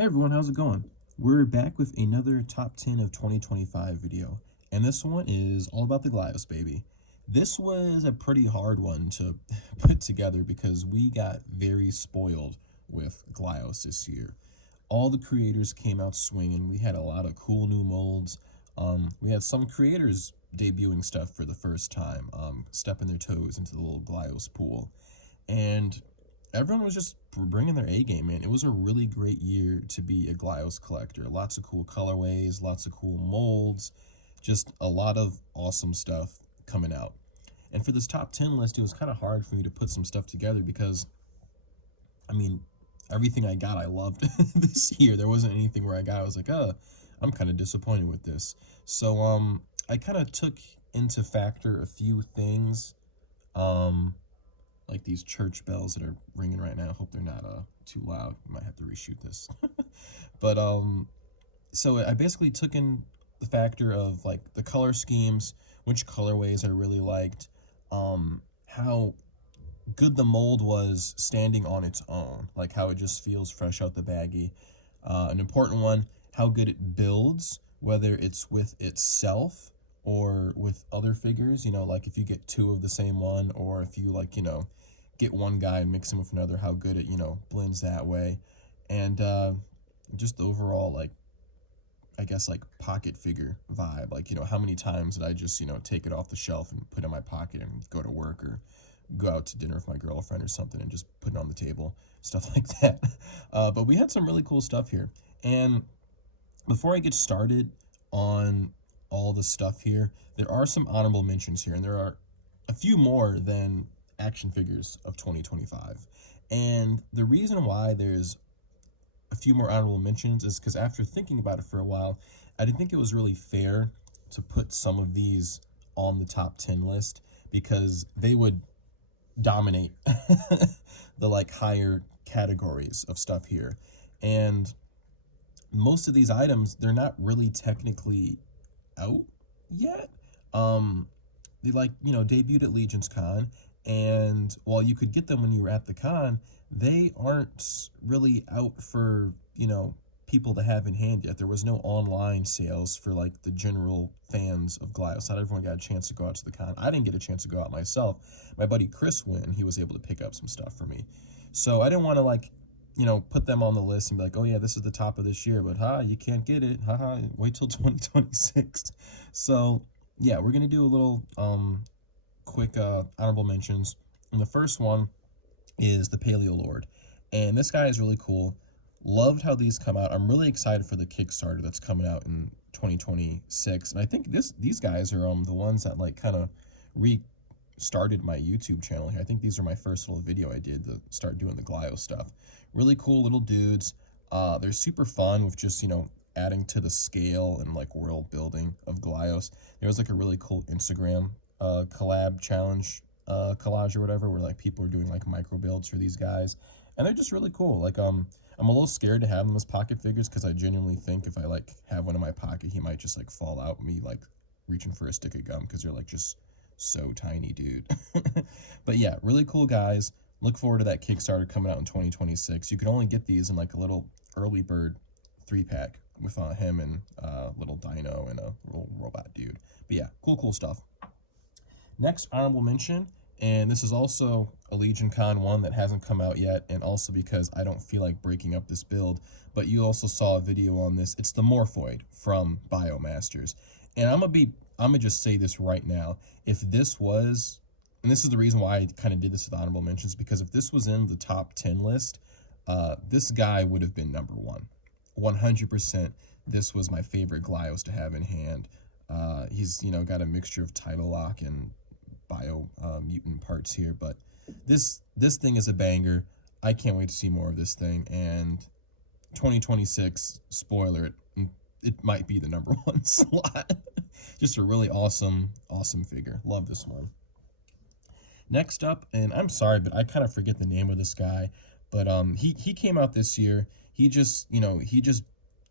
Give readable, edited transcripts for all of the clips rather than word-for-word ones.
Hey everyone, how's it going? We're back with another top 10 of 2025 video, and this one is all about the Glyos baby. This was a pretty hard one to put together because we got very spoiled with Glyos this year. All the creators came out swinging. We had a lot of cool new molds. We had some creators debuting stuff for the first time, stepping their toes into the little Glyos pool. And everyone was just bringing their A game, man. It was a really great year to be a Glyos collector. Lots of cool colorways, lots of cool molds, just a lot of awesome stuff coming out. And for this top 10 list, it was kind of hard for me to put some stuff together because, I mean, everything I got, I loved this year. There wasn't anything where I was like, I'm kind of disappointed with this. So, I kind of took into factor a few things. Like these church bells that are ringing right now. Hope they're not too loud. We might have to reshoot this. But so I basically took in the factor of like the color schemes, which colorways I really liked, how good the mold was standing on its own, like how it just feels fresh out the baggie. An important one, how good it builds, whether it's with itself or with other figures, like if you get two of the same one, or if you like, get one guy and mix him with another, how good it, blends that way. And just the overall, like, I guess, like, pocket figure vibe. Like, how many times did I just, take it off the shelf and put it in my pocket and go to work or go out to dinner with my girlfriend or something and just put it on the table, stuff like that. But we had some really cool stuff here. And before I get started on all the stuff here, there are some honorable mentions here, and there are a few more than action figures of 2025. And the reason why there's a few more honorable mentions is because after thinking about it for a while, I didn't think it was really fair to put some of these on the top 10 list because they would dominate the like higher categories of stuff here. And most of these items, they're not really technically out yet. They like, debuted at Legion's Con, and while you could get them when you were at the con, they aren't really out for, people to have in hand yet. There was no online sales for like the general fans of Glyos. Not everyone got a chance to go out to the con. I didn't get a chance to go out myself. My buddy Chris went, and he was able to pick up some stuff for me. So I didn't want to like, put them on the list and be like, oh yeah, this is the top of this year, but you can't get it. Wait till 2026. So yeah, we're gonna do a little quick honorable mentions. And the first one is the Paleo Lord. And this guy is really cool. Loved how these come out. I'm really excited for the Kickstarter that's coming out in 2026. And I think these guys are the ones that like kind of restarted my YouTube channel here. I think these are my first little video I did to start doing the Glio stuff. Really cool little dudes. They're super fun with just, adding to the scale and like world building of Glyos. There was like a really cool Instagram collab challenge collage or whatever, where like people are doing like micro builds for these guys, and they're just really cool. Like I'm a little scared to have them as pocket figures because I genuinely think if I like have one in my pocket, he might just like fall out, me like reaching for a stick of gum, because they're like just so tiny, dude. But yeah, really cool guys. Look forward to that Kickstarter coming out in 2026. You can only get these in like a little early bird 3-pack with him and little dino and a little robot dude. But yeah, cool stuff. Next honorable mention, and this is also a Legion Con one that hasn't come out yet, and also because I don't feel like breaking up this build, but you also saw a video on this. It's the Morphoid from Biomasters. And I'm gonna just say this right now. If this was, and this is the reason why I kind of did this with honorable mentions, because if this was in the top 10 list, this guy would have been number one. 100%. This was my favorite Glyos to have in hand. He's, got a mixture of title lock and bio mutant parts here, but this thing is a banger. I can't wait to see more of this thing, and 2026, spoiler, it might be the number one slot. Just a really awesome figure. Love this one. Next up, and I'm sorry, but I kind of forget the name of this guy, but he came out this year. He just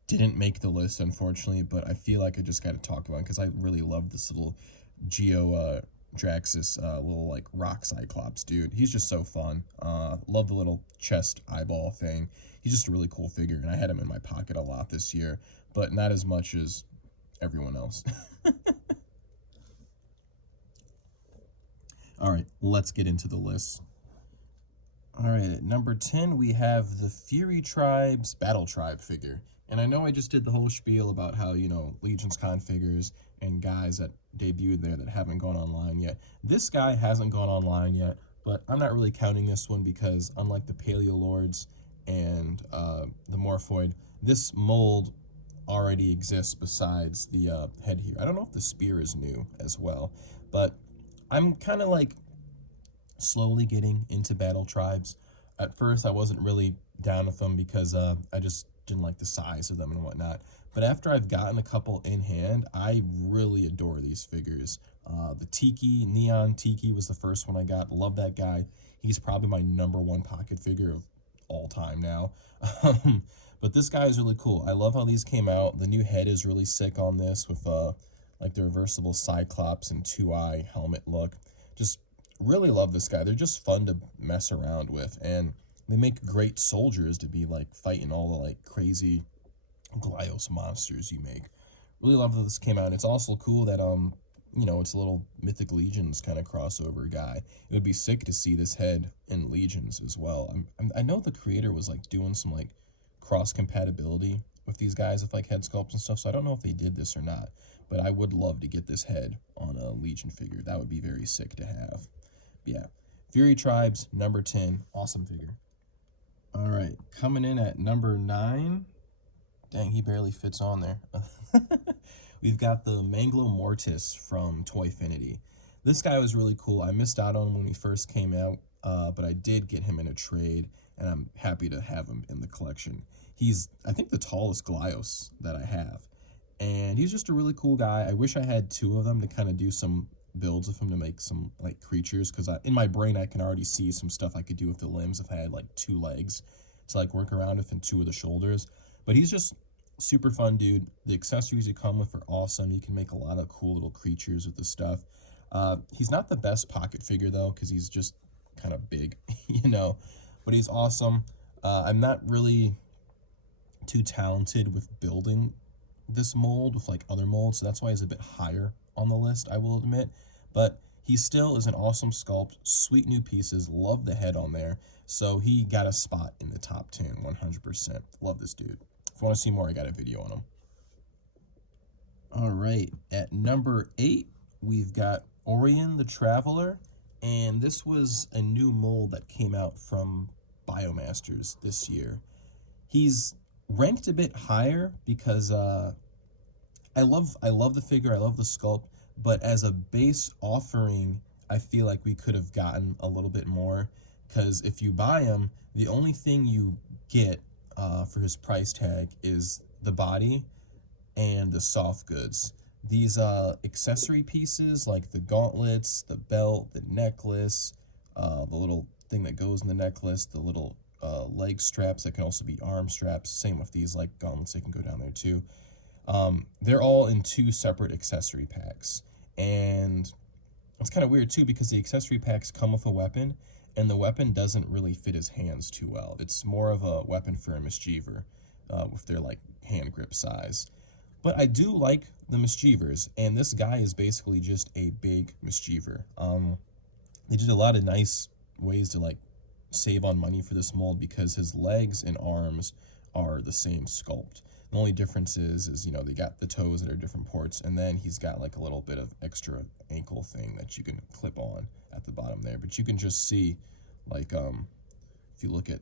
didn't make the list, unfortunately, but I feel like I just got to talk about him because I really love this little Geo Drax's little like rock Cyclops dude. He's just so fun. Love the little chest eyeball thing. He's just a really cool figure, and I had him in my pocket a lot this year, but not as much as everyone else. All right, let's get into the list. All right, at number 10, we have the Fury Tribe's Battle Tribe figure. And I know I just did the whole spiel about how, you know, Legion's Con figures and guys that debuted there that haven't gone online yet. This guy hasn't gone online yet, but I'm not really counting this one because unlike the Paleo Lords and the Morphoid, this mold already exists besides the head here. I don't know if the spear is new as well, but I'm kind of like slowly getting into battle tribes. At first, I wasn't really down with them because I just didn't like the size of them and whatnot. But after I've gotten a couple in hand, I really adore these figures. The Tiki, Neon Tiki was the first one I got. Love that guy. He's probably my #1 pocket figure of all time now. But this guy is really cool. I love how these came out. The new head is really sick on this with like the reversible Cyclops and 2-eye helmet look. Just really love this guy. They're just fun to mess around with, and they make great soldiers to be like fighting all the like crazy Glyos monsters you make. Really love that this came out. It's also cool that you know, it's a little Mythic Legions kind of crossover guy. It would be sick to see this head in Legions as well. I know the creator was like doing some like cross compatibility with these guys with like head sculpts and stuff, so I don't know if they did this or not, but I would love to get this head on a Legion figure. That would be very sick to have. Yeah, Fury Tribes, number 10, awesome figure. All right, coming in at number 9. Dang, he barely fits on there. We've got the Manglo Mortis from Toyfinity. This guy was really cool. I missed out on him when he first came out, but I did get him in a trade, and I'm happy to have him in the collection. He's, I think, the tallest Glyos that I have, and he's just a really cool guy. I wish I had 2 of them to kind of do some builds with him to make some like creatures, because in my brain I can already see some stuff I could do with the limbs if I had like 2 legs to like work around with and 2 of the shoulders. But he's just super fun dude. The accessories you come with are awesome. You can make a lot of cool little creatures with this stuff. He's not the best pocket figure though, because he's just kind of big, you know, but he's awesome. I'm not really too talented with building this mold with like other molds, so that's why he's a bit higher on the list, I will admit. But he still is an awesome sculpt, sweet new pieces, love the head on there, so he got a spot in the top 10, 100%. Love this dude. If you want to see more, I got a video on him. All right, at number 8, we've got Orion the Traveler, and this was a new mold that came out from Biomasters this year. He's ranked a bit higher because I love the figure, I love the sculpt, but as a base offering, I feel like we could have gotten a little bit more, because if you buy him, the only thing you get for his price tag is the body and the soft goods. These accessory pieces like the gauntlets, the belt, the necklace, the little thing that goes in the necklace, the little leg straps that can also be arm straps. Same with these like gauntlets, they can go down there too. They're all in 2 separate accessory packs, and it's kind of weird too because the accessory packs come with a weapon, and the weapon doesn't really fit his hands too well. It's more of a weapon for a Mischievor with their like hand grip size. But I do like the Mischievors, and this guy is basically just a big Mischievor. They did a lot of nice ways to like save on money for this mold because his legs and arms are the same sculpt. The only difference is you know, they got the toes that are different ports, and then he's got like a little bit of extra ankle thing that you can clip on at the bottom there. But you can just see, like, if you look at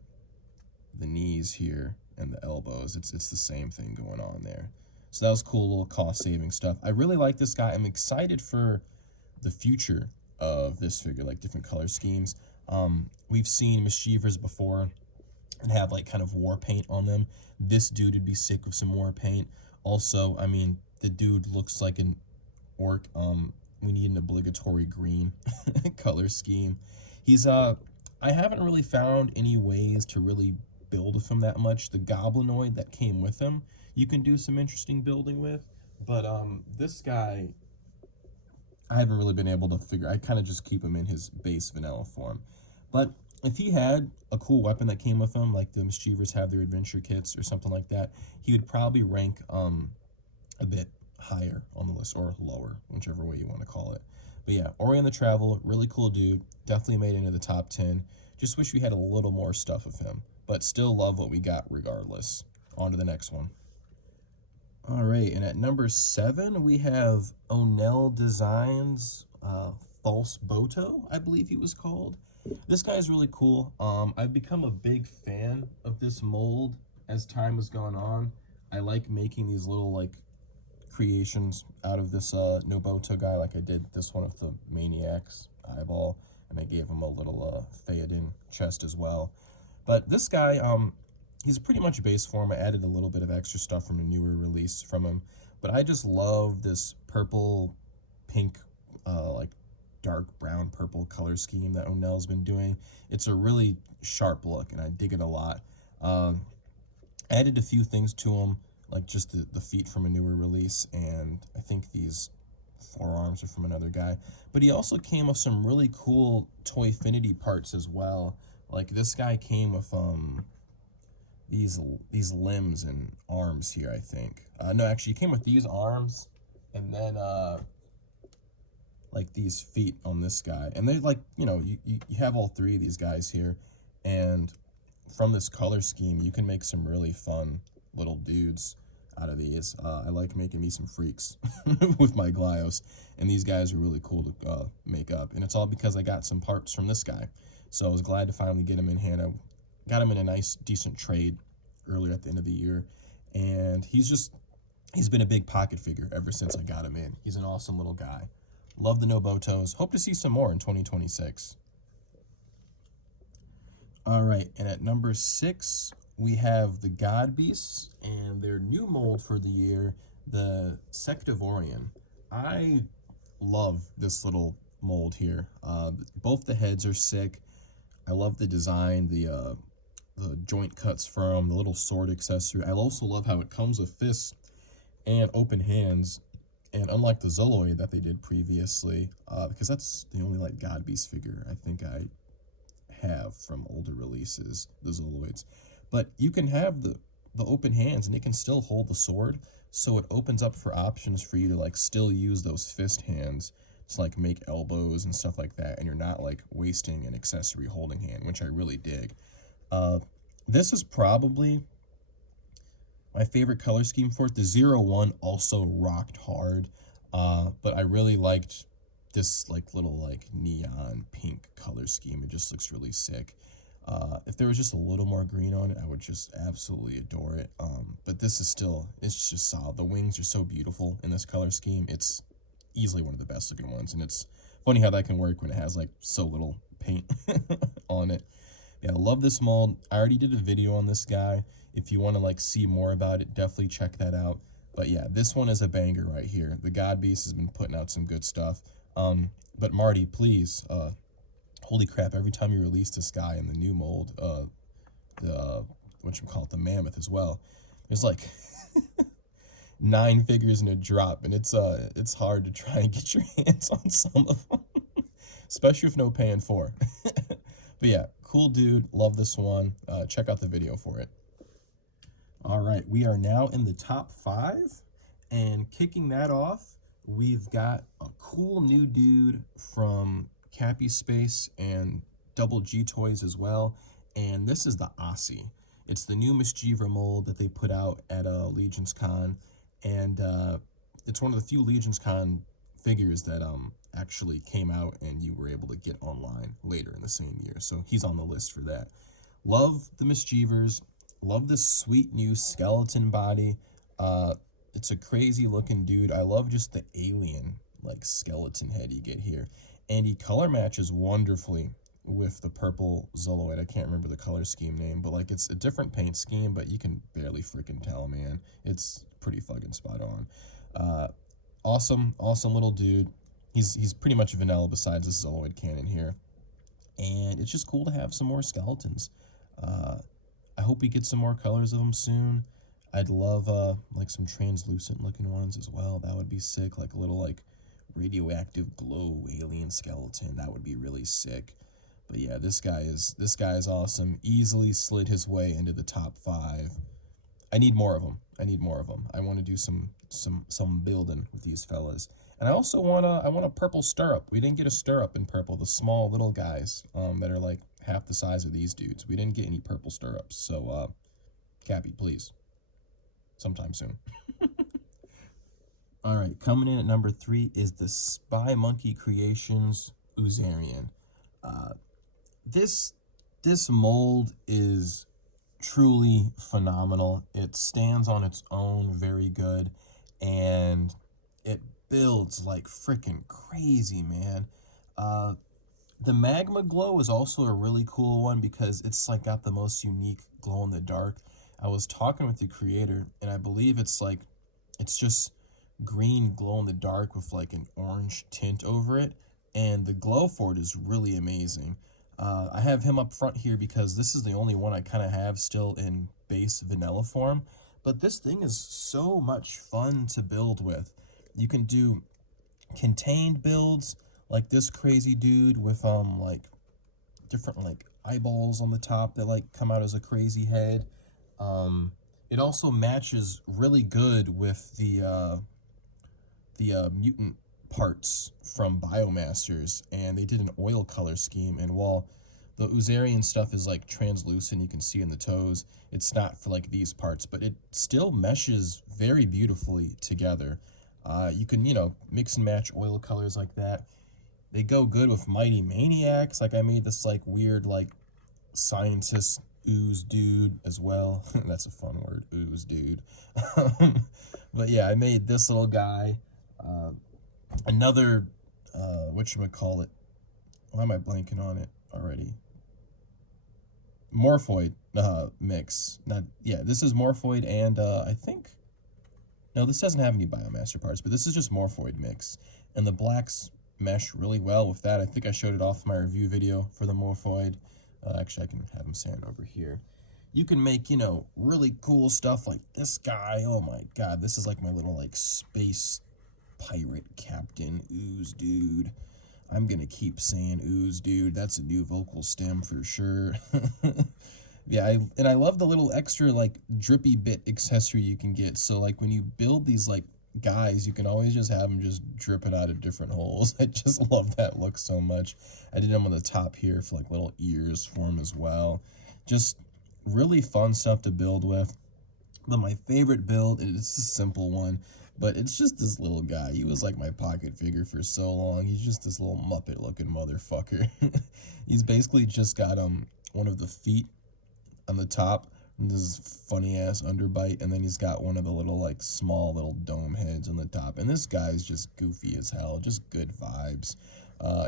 the knees here and the elbows, it's the same thing going on there. So that was cool, little cost saving stuff. I really like this guy. I'm excited for the future of this figure, like different color schemes. We've seen Mischievors before and have like kind of war paint on them. This dude would be sick with some war paint. Also, I mean, the dude looks like an orc. We need an obligatory green color scheme. He's I haven't really found any ways to really build with him that much. The goblinoid that came with him, you can do some interesting building with, but this guy I haven't really been able to figure, I kind of just keep him in his base vanilla form. But if he had a cool weapon that came with him, like the Mischievers have their adventure kits or something like that, he would probably rank a bit higher on the list, or lower, whichever way you want to call it. But yeah, Ori and the Travel, really cool dude, definitely made it into the top 10. Just wish we had a little more stuff of him, but still love what we got regardless. On to the next one. All right, and at number 7, we have Onell Designs False Boto, I believe he was called. This guy is really cool. I've become a big fan of this mold as time has gone on. I like making these little like creations out of this Noboto guy, like I did this one with the Maniac's eyeball, and I gave him a little Theoden chest as well. But this guy, he's pretty much base form. I added a little bit of extra stuff from a newer release from him, but I just love this purple, pink, like dark brown purple color scheme that Onell's been doing. It's a really sharp look, and I dig it a lot. Added a few things to him, like just the feet from a newer release, and I think these forearms are from another guy. But he also came with some really cool Toyfinity parts as well. Like this guy came with these limbs and arms here, I think. No, actually, he came with these arms, and then like these feet on this guy. And they're like, you have all three of these guys here, and from this color scheme, you can make some really fun little dudes out of these. I like making me some freaks with my Glyos, and these guys are really cool to make up. And it's all because I got some parts from this guy. So I was glad to finally get him in hand. I got him in a nice, decent trade earlier at the end of the year, and he's been a big pocket figure ever since I got him in. He's an awesome little guy. Love the Nobotos. Hope to see some more in 2026. All right, and at number 6, we have the God Beasts and their new mold for the year, the Sectivorian. I love this little mold here. Both the heads are sick. I love the design, the joint cuts from the little sword accessory. I also love how it comes with fists and open hands. And unlike the Zoloid that they did previously, because that's the only like God Beast figure I think I have from older releases, the Zoloids. But you can have the open hands and it can still hold the sword, so it opens up for options for you to like still use those fist hands to like make elbows and stuff like that, and you're not like wasting an accessory holding hand, which I really dig. This is probably my favorite color scheme for it. The 01 also rocked hard, but I really liked this like little like neon pink color scheme. It just looks really sick. If there was just a little more green on it, I would just absolutely adore it. But this is still, it's just solid. The wings are so beautiful in this color scheme. It's easily one of the best looking ones, and it's funny how that can work when it has like so little paint on it. Yeah, I love this mold. I already did a video on this guy. If you want to like see more about it, definitely check that out. But yeah, this one is a banger right here. The God Beast has been putting out some good stuff. But Marty, please, holy crap, every time you release this guy in the new mold, the the Mammoth as well, there's like 9 figures in a drop, and it's hard to try and get your hands on some of them, especially if no paying for. But yeah, cool dude, love this one. Check out the video for it. All right, we are now in the top 5, and kicking that off, we've got a cool new dude from Cappy Space and Double G Toys as well, and this is the Aussie. It's the new Mischievous mold that they put out at Legion's Con, and it's one of the few Legion's Con figures that actually came out and you were able to get online later in the same year, so he's on the list for that. Love the Mischievers. Love this sweet new skeleton body. It's a crazy looking dude. I love just the alien like skeleton head you get here, and he color matches wonderfully with the purple Zoloid. I can't remember the color scheme name, but like it's a different paint scheme, but you can barely freaking tell, man. It's pretty fucking spot on. Awesome little dude. He's pretty much vanilla besides this Zoloid cannon here, and it's just cool to have some more skeletons. I hope we get some more colors of them soon. I'd love like some translucent looking ones as well. That would be sick, like a little like radioactive glow alien skeleton. That would be really sick. But yeah, this guy is awesome. Easily slid his way into the top 5. I need more of them. I need more of them. I want to do some building with these fellas. And I want a purple stirrup. We didn't get a stirrup in purple. The small little guys that are like half the size of these dudes. We didn't get any purple stirrups. So Cappy, please, sometime soon. All right, coming in at number 3 is the Spy Monkey Creations Uzarian. Uh, this this mold is truly phenomenal. It stands on its own very good, and it builds like freaking crazy, man. Uh, the magma glow is also a really cool one because it's like got the most unique glow in the dark. I was talking with the creator, and I believe it's just green glow in the dark with like an orange tint over it, and the glow for it is really amazing. I have him up front here because this is the only one I kind of have still in base vanilla form, but this thing is so much fun to build with. You can do contained builds like this crazy dude with like different like eyeballs on the top that like come out as a crazy head. It also matches really good with the mutant parts from Biomasters, and they did an oil color scheme. And while the Uzarian stuff is like translucent, you can see in the toes, it's not for like these parts, but it still meshes very beautifully together. You can, mix and match oil colors like that. They go good with Mighty Maniacs. Like I made this like weird like scientist ooze dude as well. That's a fun word, ooze dude. But yeah, I made this little guy. Uh, Another, whatchamacallit, why am I blanking on it already? Morphoid mix. Not, yeah, this is Morphoid, and I think, no, this doesn't have any Biomaster parts, but this is just Morphoid mix. And the blacks mesh really well with that. I think I showed it off in my review video for the Morphoid. Actually, I can have him stand over here. You can make, really cool stuff like this guy. Oh my god, this is like my little, like, space pirate captain ooze dude. I'm gonna keep saying ooze dude. That's a new vocal stem for sure. Yeah, I love the little extra like drippy bit accessory you can get. So like when you build these like guys, you can always just have them just dripping out of different holes. I just love that look so much. I did them on the top here for like little ears for them as well. Just really fun stuff to build with. But my favorite build, it's a simple one, but it's just this little guy. He was like my pocket figure for so long. He's just this little Muppet looking motherfucker. He's basically just got one of the feet on the top, and this funny ass underbite, and then he's got one of the little like small little dome heads on the top. And this guy's just goofy as hell, just good vibes.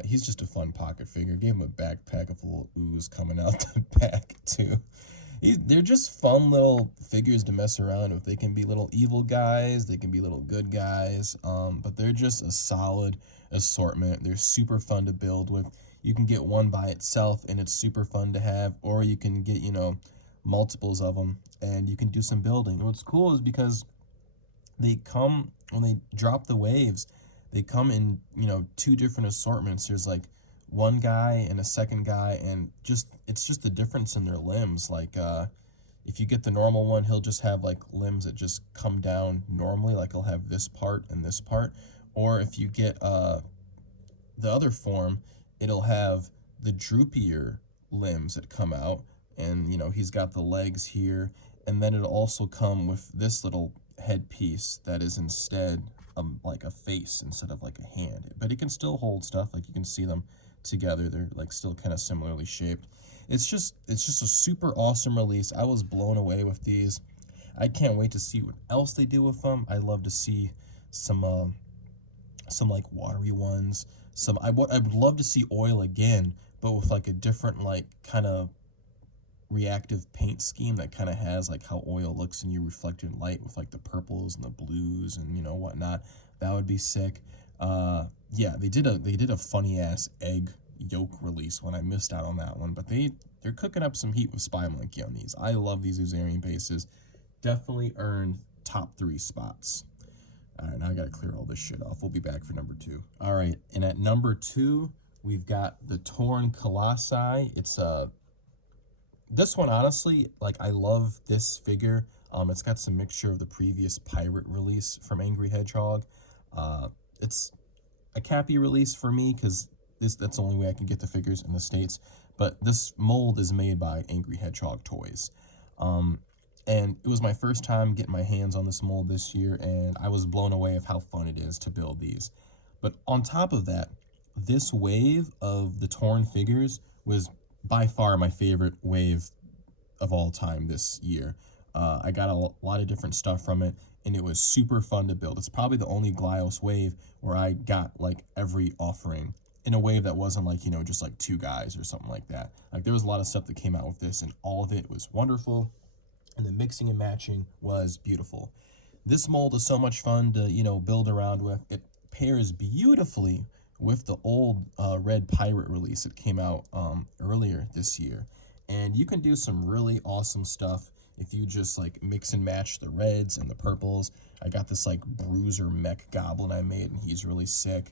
He's just a fun pocket figure. Gave him a backpack of little ooze coming out the back too. They're just fun little figures to mess around with. They can be little evil guys, they can be little good guys, but they're just a solid assortment. They're super fun to build with. You can get one by itself and it's super fun to have, or you can get, multiples of them and you can do some building. And what's cool is because they come, when they drop the waves, they come in, two different assortments. There's like one guy and a second guy, and it's just the difference in their limbs. Like if you get the normal one, he'll just have like limbs that just come down normally, like he'll have this part and this part. Or if you get the other form, it'll have the droopier limbs that come out, and he's got the legs here, and then it'll also come with this little headpiece that is instead like a face instead of like a hand, but it can still hold stuff. Like you can see them together, they're like still kind of similarly shaped. It's just a super awesome release. I was blown away with these. I can't wait to see what else they do with them. I'd love to see some like watery ones. I would love to see oil again, but with like a different like kind of reactive paint scheme that kind of has like how oil looks in you reflected light with like the purples and the blues and whatnot. That would be sick. Yeah, they did a funny ass egg yolk release when I missed out on that one, but they're cooking up some heat with Spy Monkey on these. I love these Uzarian bases. Definitely earned top 3 spots. All right, now I gotta clear all this shit off. We'll be back for number 2. All right, and at number 2, we've got the Torn Colossi. It's this one, honestly, like, I love this figure. It's got some mixture of the previous pirate release from Angry Hedgehog. It's a Cappy release for me because that's the only way I can get the figures in the States. But this mold is made by Angry Hedgehog Toys. And it was my first time getting my hands on this mold this year, and I was blown away of how fun it is to build these. But on top of that, this wave of the Torn figures was by far my favorite wave of all time this year. I got a lot of different stuff from it, and it was super fun to build. It's probably the only Glyos wave where I got like every offering in a wave that wasn't like, you know, just like 2 guys or something like that. Like, there was a lot of stuff that came out with this, and all of it was wonderful, and the mixing and matching was beautiful. This mold is so much fun to, you know, build around with. It pairs beautifully with the old red pirate release that came out earlier this year. And you can do some really awesome stuff if you just like mix and match the reds and the purples. I got this like bruiser mech goblin I made, and he's really sick.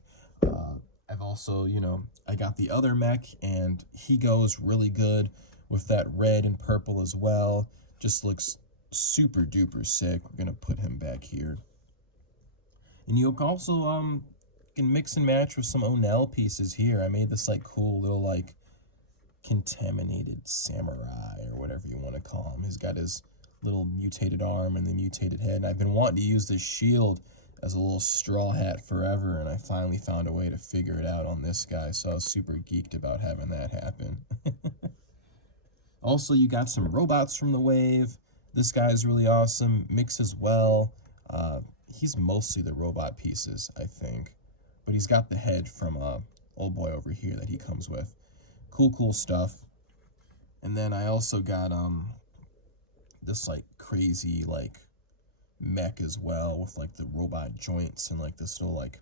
I've also, you know, I got the other mech, and he goes really good with that red and purple as well. Just looks super duper sick. We're gonna put him back here. And you also can mix and match with some Onell pieces here. I made this like cool little like contaminated samurai or whatever you want to call him. He's got his little mutated arm and the mutated head. And I've been wanting to use this shield as a little straw hat forever, and I finally found a way to figure it out on this guy, so I was super geeked about having that happen. Also, you got some robots from the wave. This guy's really awesome. Mix as well. He's mostly the robot pieces, I think. But he's got the head from old boy over here that he comes with. Cool stuff. And then I also got this like crazy like mech as well with like the robot joints and like this little like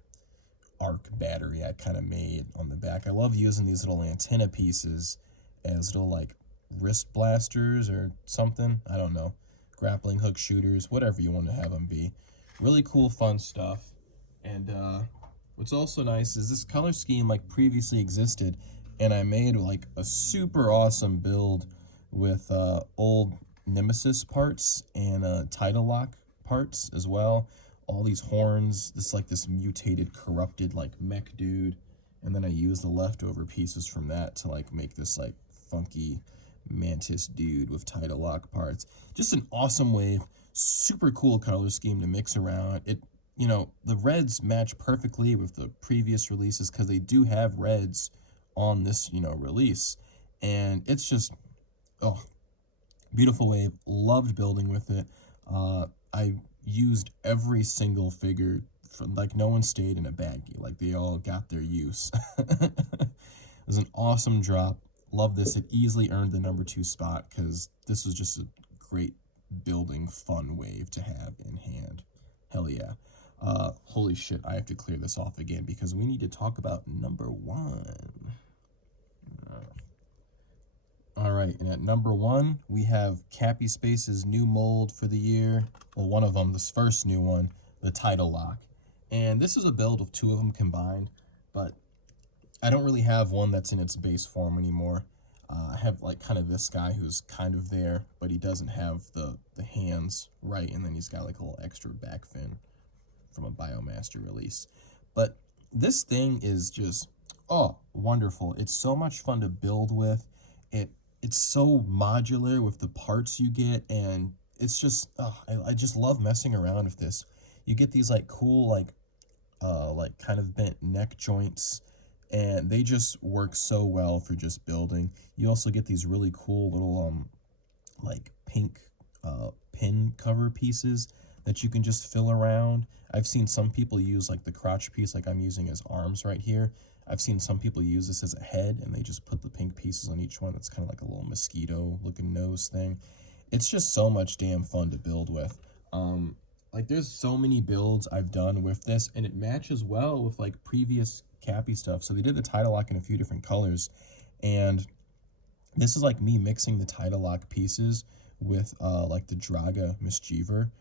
arc battery I kind of made on the back. I love using these little antenna pieces as little like wrist blasters or something. I don't know. Grappling hook shooters, whatever you want to have them be. Really cool, fun stuff. And what's also nice is this color scheme like previously existed, and I made like a super awesome build with old Nemesis parts and Title Lock parts as well. All these horns, this mutated, corrupted like mech dude, and then I used the leftover pieces from that to like make this like funky mantis dude with Title Lock parts. Just an awesome wave, super cool color scheme to mix around. It, you know, the reds match perfectly with the previous releases because they do have reds on this, you know, release, and it's just, oh, beautiful wave. Loved building with it. I used every single figure. Like, no one stayed in a baggie. Like, they all got their use. It was an awesome drop. Love this. It easily earned the number 2 spot because this was just a great building fun wave to have in hand. Hell yeah. Holy shit, I have to clear this off again because we need to talk about number 1. All right, and at number 1, we have Cappy Space's new mold for the year. Well, one of them, this first new one, the Title Lock. And this is a build of 2 of them combined, but I don't really have one that's in its base form anymore. I have like kind of this guy who's kind of there, but he doesn't have the hands right, and then he's got like a little extra back fin from a Biomaster release. But this thing is just, oh, wonderful. It's so much fun to build with. It's so modular with the parts you get, and it's just, I just love messing around with this. You get these like cool like kind of bent neck joints, and they just work so well for just building. You also get these really cool little like pink pin cover pieces that you can just fill around. I've seen some people use like the crotch piece like I'm using as arms right here. I've seen some people use this as a head, and they just put the pink pieces on each one. That's kind of like a little mosquito looking nose thing. It's just so much damn fun to build with. Like, there's so many builds I've done with this, and it matches well with like previous Cappy stuff. So they did the Title Lock in a few different colors, and this is like me mixing the Title Lock pieces with like the Draga Mischievor,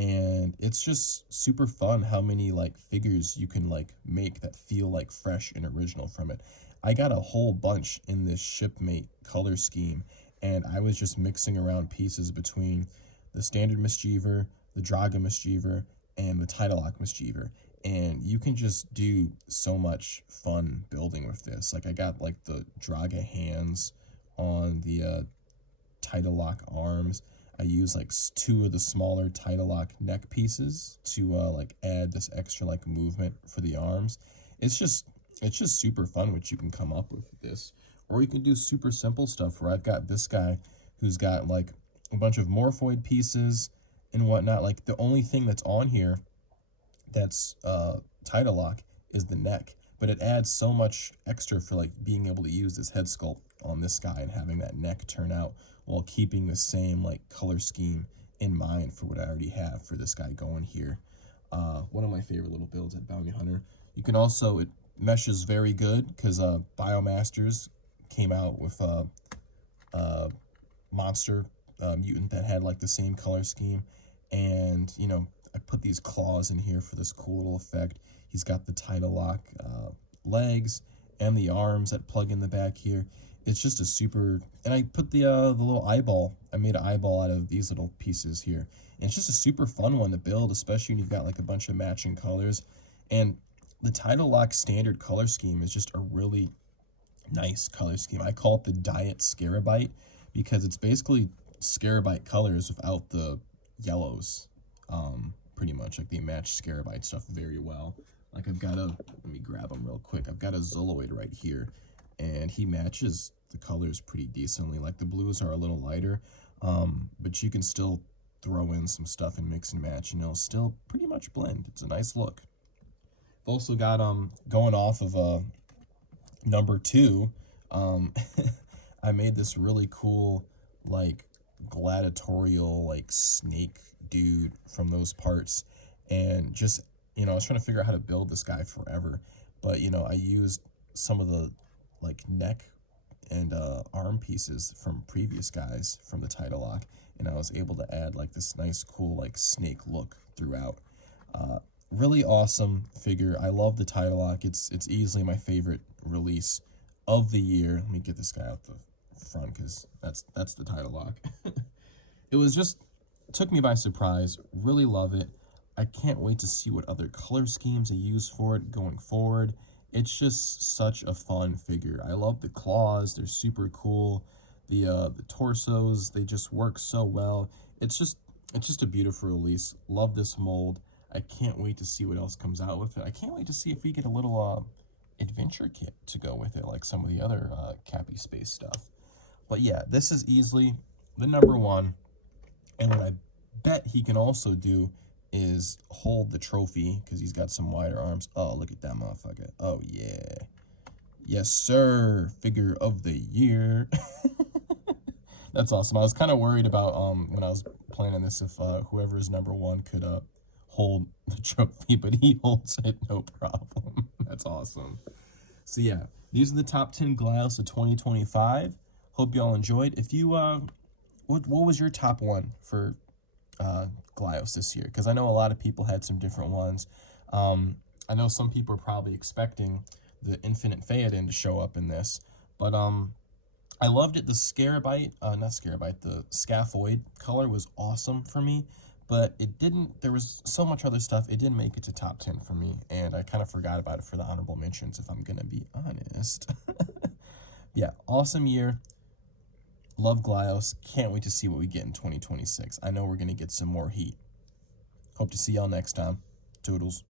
and it's just super fun how many like figures you can like make that feel like fresh and original from it. I got a whole bunch in this shipmate color scheme, and I was just mixing around pieces between the standard Mischievor, the Draga Mischievor, and the Titlelock Mischievor. And you can just do so much fun building with this. Like I got like the Draga hands on the Titlelock arms. I use like two of the smaller Titlelock neck pieces to like add this extra like movement for the arms. It's just it's just super fun what you can come up with this. Or you can do super simple stuff where I've got this guy who's got like a bunch of morphoid pieces and whatnot. Like the only thing that's on here that's Titlelock is the neck, but it adds so much extra for like being able to use this head sculpt on this guy and having that neck turn out while keeping the same like color scheme in mind for what I already have for this guy going here. One of my favorite little builds at Bounty Hunter. You can also, it meshes very good because Biomasters came out with monster mutant that had like the same color scheme, and you know, I put these claws in here for this cool little effect. He's got the Titlelock legs and the arms that plug in the back here. It's just a super, and I put the little eyeball. I made an eyeball out of these little pieces here, and it's just a super fun one to build, especially when you've got like a bunch of matching colors. And the Titlelock standard color scheme is just a really nice color scheme. I call it the Diet Scarabite because it's basically Scarabite colors without the yellows. Pretty much like they match Scarabite stuff very well. Like I've got a, let me grab him real quick. I've got a Zoloid right here, and he matches the colors pretty decently. Like the blues are a little lighter, but you can still throw in some stuff and mix and match, and it'll still pretty much blend. It's a nice look. I've also got going off of number two, um, I made this really cool, like, gladiatorial, like, snake dude from those parts. And just, you know, I was trying to figure out how to build this guy forever. But, you know, I used some of the, like, neck and arm pieces from previous guys from the Titlelock. And I was able to add, like, this nice, cool, like, snake look throughout. Uh, Really awesome figure. I love the Titlelock. It's easily my favorite release of the year. Let me get this guy out the front because that's the Titlelock. It was just, it took me by surprise. Really love it. I can't wait to see what other color schemes they use for it going forward. It's just such a fun figure. I love the claws. They're super cool. The torsos, they just work so well. It's just a beautiful release. Love this mold. I can't wait to see what else comes out with it. I can't wait to see if we get a little adventure kit to go with it, like some of the other Cappy Space stuff. But yeah, this is easily the number one. And what I bet he can also do is hold the trophy because he's got some wider arms. Oh, look at that motherfucker. Oh, yeah. Yes, sir. Figure of the year. That's awesome. I was kind of worried about when I was planning this if whoever is number one could hold the trophy, but he holds it no problem. That's awesome. So yeah, these are the top 10 Glyos of 2025. Hope y'all enjoyed. If you what was your top one for Glyos this year? Because I know a lot of people had some different ones. I know some people are probably expecting the Infinite Theoden to show up in this, but I loved it. The Scarabite, not Scarabite, the Scaphoid color was awesome for me, but it didn't, there was so much other stuff, it didn't make it to top 10 for me, and I kind of forgot about it for the honorable mentions, if I'm gonna be honest. Yeah, awesome year. Love Glyos. Can't wait to see what we get in 2026. I know we're gonna get some more heat. Hope to see y'all next time. Toodles.